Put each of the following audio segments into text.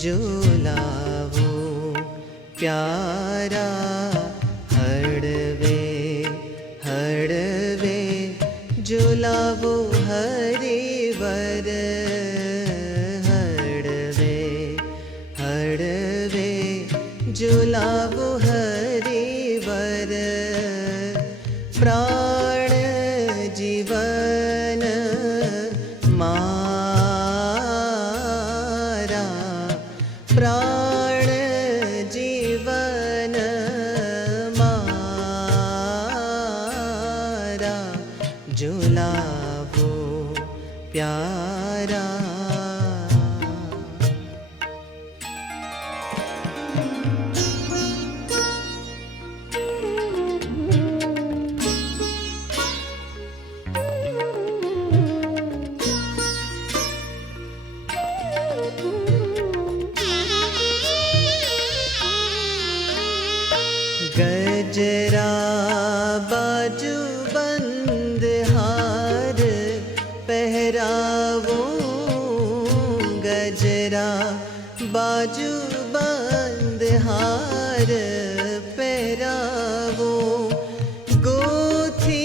झूलावो प्यारा हड़वे हड़वे झूलावो हरिवर हड़वे हड़वे झूलावो हरिवर प्राण जीवन मारा प्राण जीवन मारा झूलावो प्यारा गजरा बाजू बंद हार पहरावो गजरा बाजू बंद हार पहरावो गोथी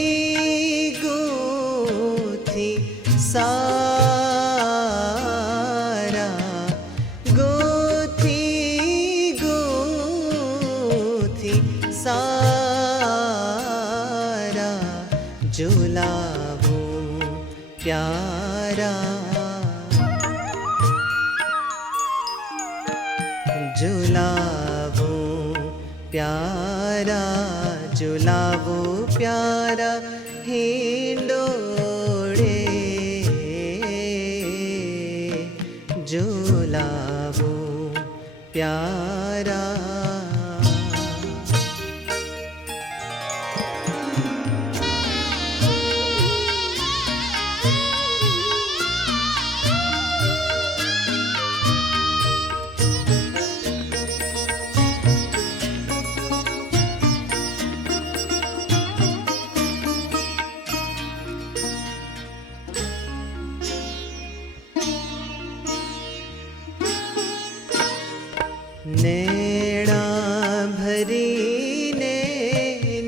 गोथी सारा गोथी गोथी सारा झूलावो प्यारा झूलावो प्यारा झूलावो प्यारा हिंडोळे झूलावो प्यारा नैना भरीने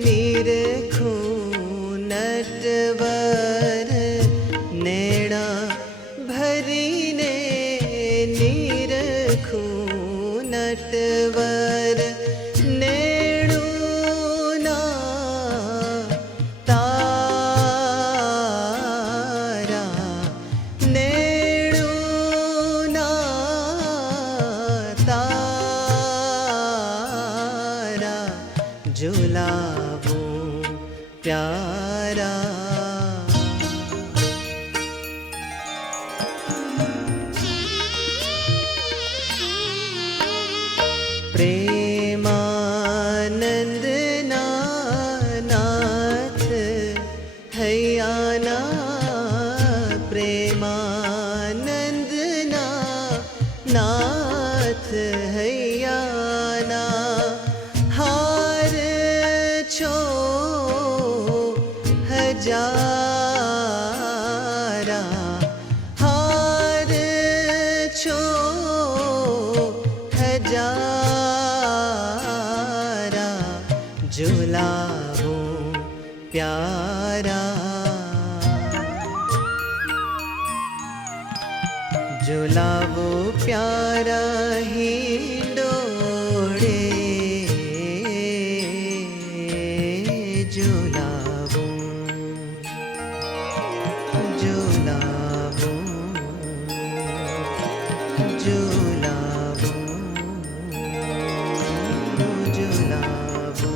निरखूं नटवर नैना भरीने निरखूं नटवर नैणुना तारा नैणुना तारा झूलावो प्यारा प्रेमानंद नाथ हैयाना प्रेमानंद नाथ हैयाना हार छो हजारा हार छो हजारा झूलावो प्यारा झूलावो प्यारा हिंडोळे झूलावो झूलावो झूलावो झूलावो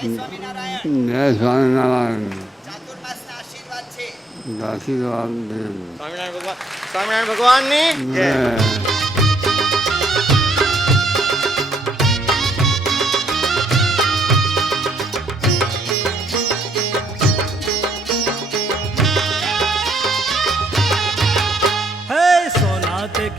સ્વામિનારાયણ જય સ્વામિનારાયણ. ચાતુર્માસના આશીર્વાદ છે. આશીર્વાદ દે. સ્વામિનારાયણ ભગવાનની જય.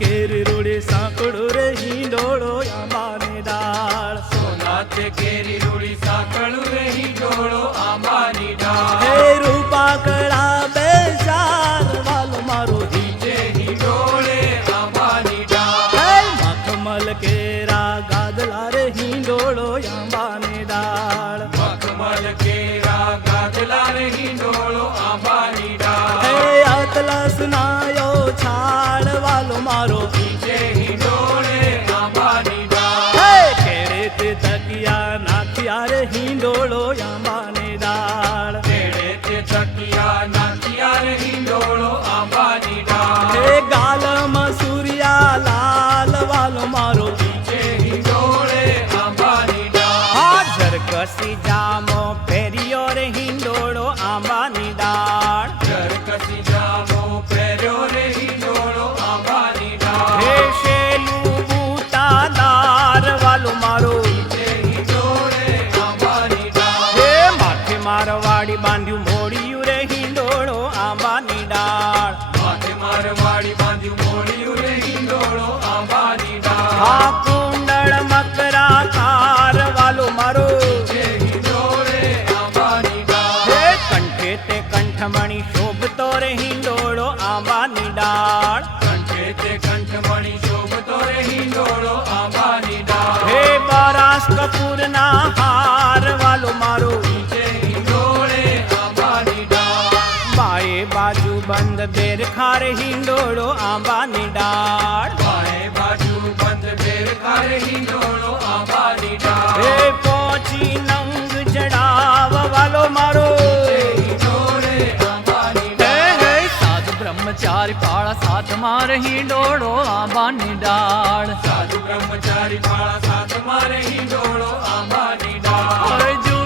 કેરી રૂડી સાંકળો રે હિંડોળો આંબાની ડાળ. સોનાથ કેરી રૂડી સાંકળું રે હિંડોળો આંબાની ડાળ. હે રૂપા કળા બે ચાર વાલો મારો નીચે હિંડોળે આંબાની ડાળ. હે મખમલ કેરા ગાદલા રે હિંડોળો આંબાની ડાળ. મખમલ કેરા ગાદલા રે હિંડોળો આંબાની ડાળ. હે અતલસ નાયો છાડ વાલો મારો નીચે હિંડોળે આંબાની ડાળ. હે કેળે તે તકિયા નાખ્યા રે હિંડોળો આંબાની ડાળ. તેડે તે તકિયા નાખ્યા રે હિંડોળો આંબાની ડાળ. હે ગાલમાં સૂર્યા લાલ વાલો મારો નીચે હિંડોળે આંબાની ડાળ. હા ઝરકસી જામો પહેર્યો રે હિંડોળો આંબાની ડાળ. ઝરકસી જામો પહેર્યો રે હિંડોળો આંબાની ડાળ. હે શેલું બૂટાદાર વાલો મારો નીચે હિંડોળે આંબાની ડાળ. હે માથે મારવાડી બાંધ્યું મોડિયું રે હિંડોળો આંબાની ડાળ. માથે મારવાડી બાંધ્યું મોડિયું રે હિંડોળો આંબાની ડાળ. હા કુંડળ મકરાકાર વાલો મારો નીચે હિંડોળે આંબાની ડાળ. હે કંઠે તે કંઠમણી શોભતો રે હિંડોળો આંબાની ડાળ. કંઠે તે કંઠમણી શોભતો રે હિંડોળો આંબાની ડાળ. હે બરાસ કપૂરના હાર વાલો મારો નીચે હિંડોળે આંબાની ડાળ. બાએ બાજુ બંધ બેર ખાર હિંડોળો આંબાની ડાળ. બાએ બાજુ બંધ બેર ખારે હિંડોળો આંબાની ડાળ. હે પોચી નંગ જડાવ વાલો મારો હિંડોળે આંબાની હે ડાળ. હે સાધુ બ્રહ્મચારી પાળા સાથ માર હિંડોળો આંબાની ડાળ. સાધુ બ્રહ્મચારી પાળા સાથ મારે હિંડોળો આંબાની ડાળ. અર્જુન